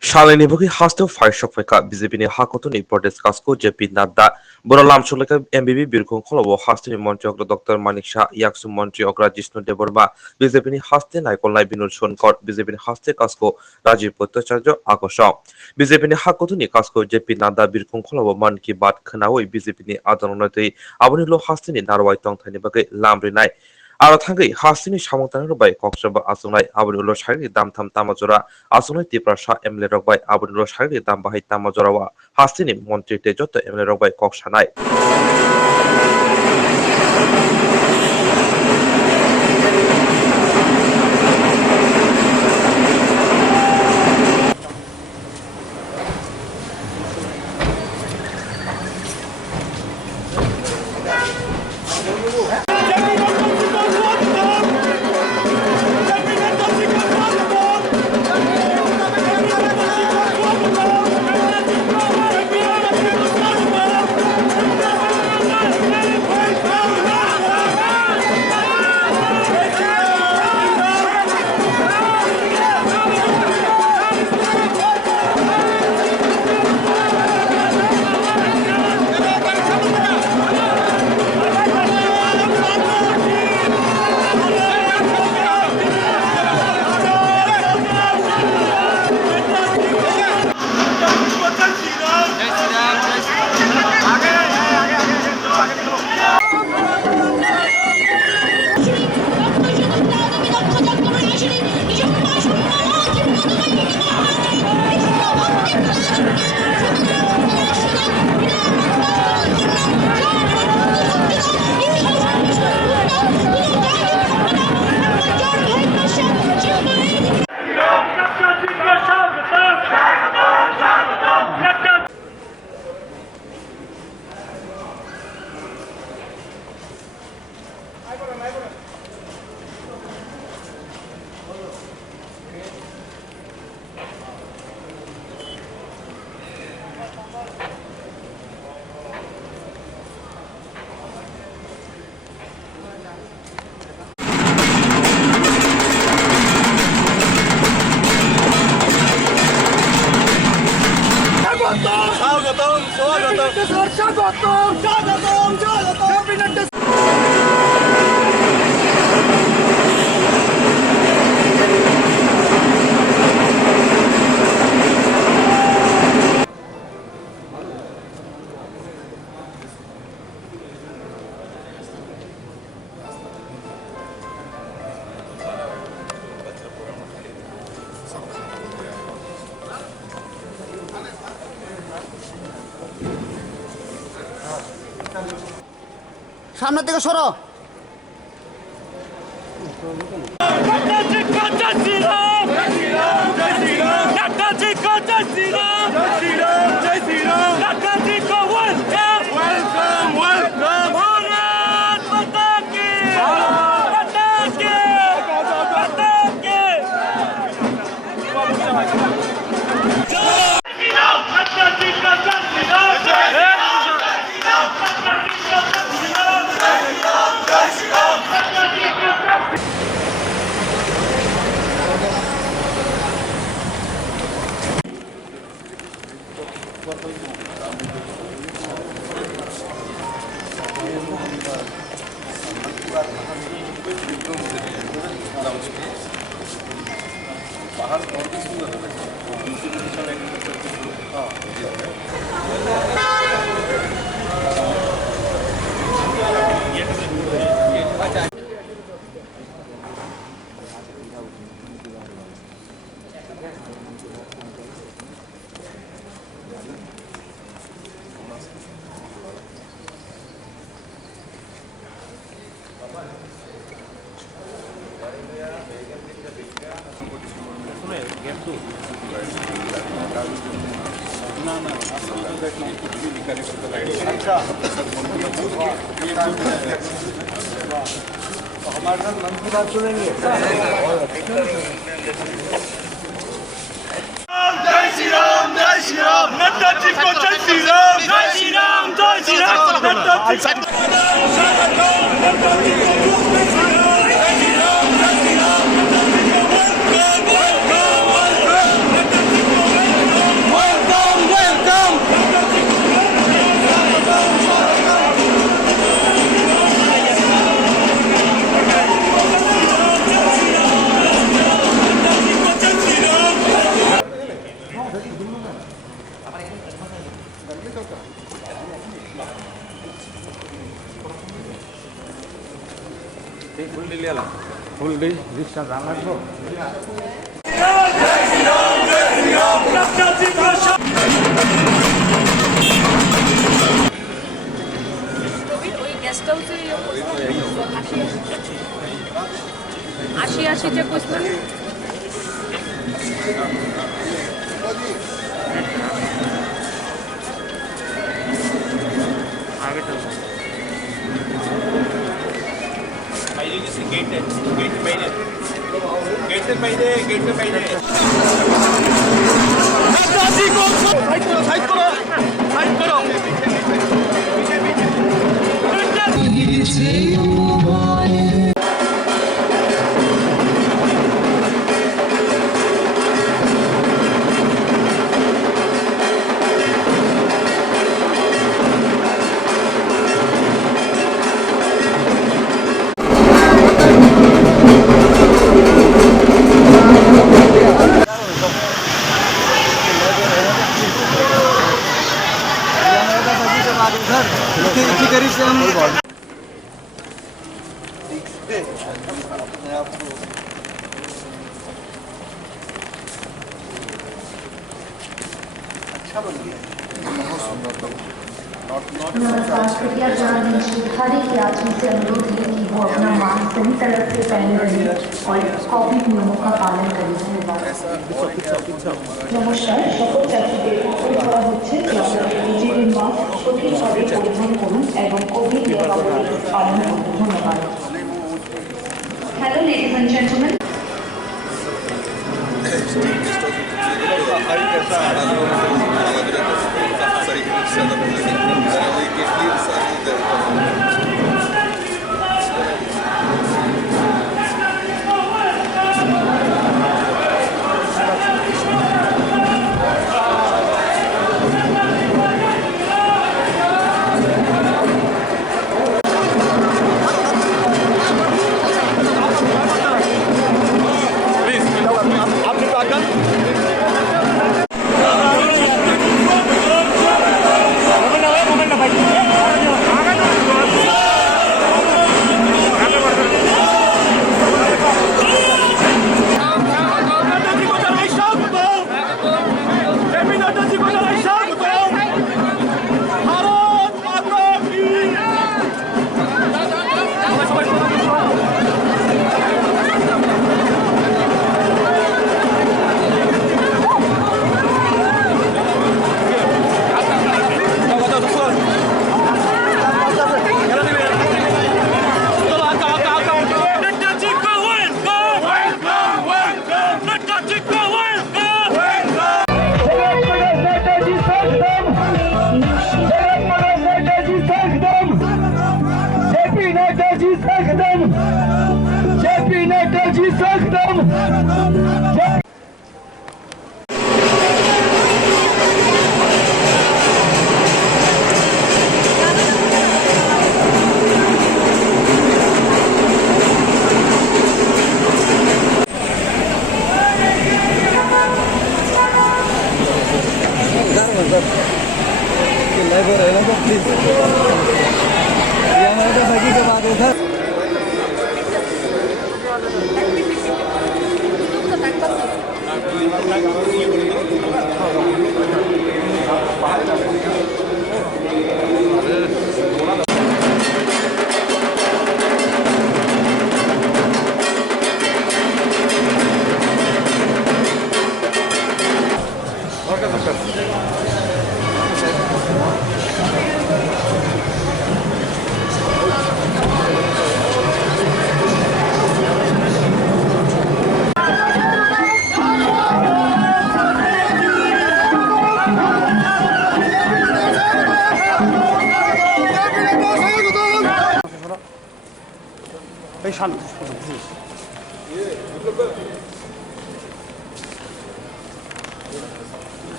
Shalinibughi hostile fire shop ka BJP ni hakotuni protest kasko JP Nadda Boralam Shulaka MBB Birkun Kolobo hostile Montreal Dr. Manik Shah Yaksu Montreal Jishnu Deborba BJP ni hostile Naikolai Binul Shonkor BJP ni hostile kasko Rajiv Bhattacharya Akosha BJP ni hakotuni kasko JP Nadda Birkun Kolobo Man ki Bat Khanawi BJP ni Adononati Abunilo hostile Narwai Tongthani Bagai Lamrinai Aro thangai hastini samungtani robai koksoba asungrai abunulo shagri dam tham tamajora asungrai tiprasha emle rokbai abunulo shagri dam bahai tamajorawa hastini montri te joto emle rokbai koksanai সামনে থেকে সরো बाहर बहुत ही सुंदर है हमारे साथ मन की बात सुनेंगे। जय श्री राम जय श्री राम नड्डा जी को जय श्री राम जय श्री राम जय श्री राम नड्डा जी को ফুল রিক্সা জান লাগবো ওই গেস্ট হাউসে 80 কইছিলেন বাইরে গেছে গেটের বাইরে সাইড করো नमस्कार कृपया जान लीजिए हर एक यात्री से अनुरोध है कि वो अपना मास्क सही तरह से पहने रहे और कोविड नियमों का पालन करें धन्यवाद নমস্কার সকল যাত্রীদের অনুরোধ করা হচ্ছে যে আপনারা নিজেদের মাস্ক সঠিকভাবে পরিধান করুন এবং কোভিড নিয়মাবলী পালন করুন ধন্যবাদ হ্যালো লেডিজ এন্ড জেন্টলম্যান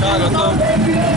স্বাগতম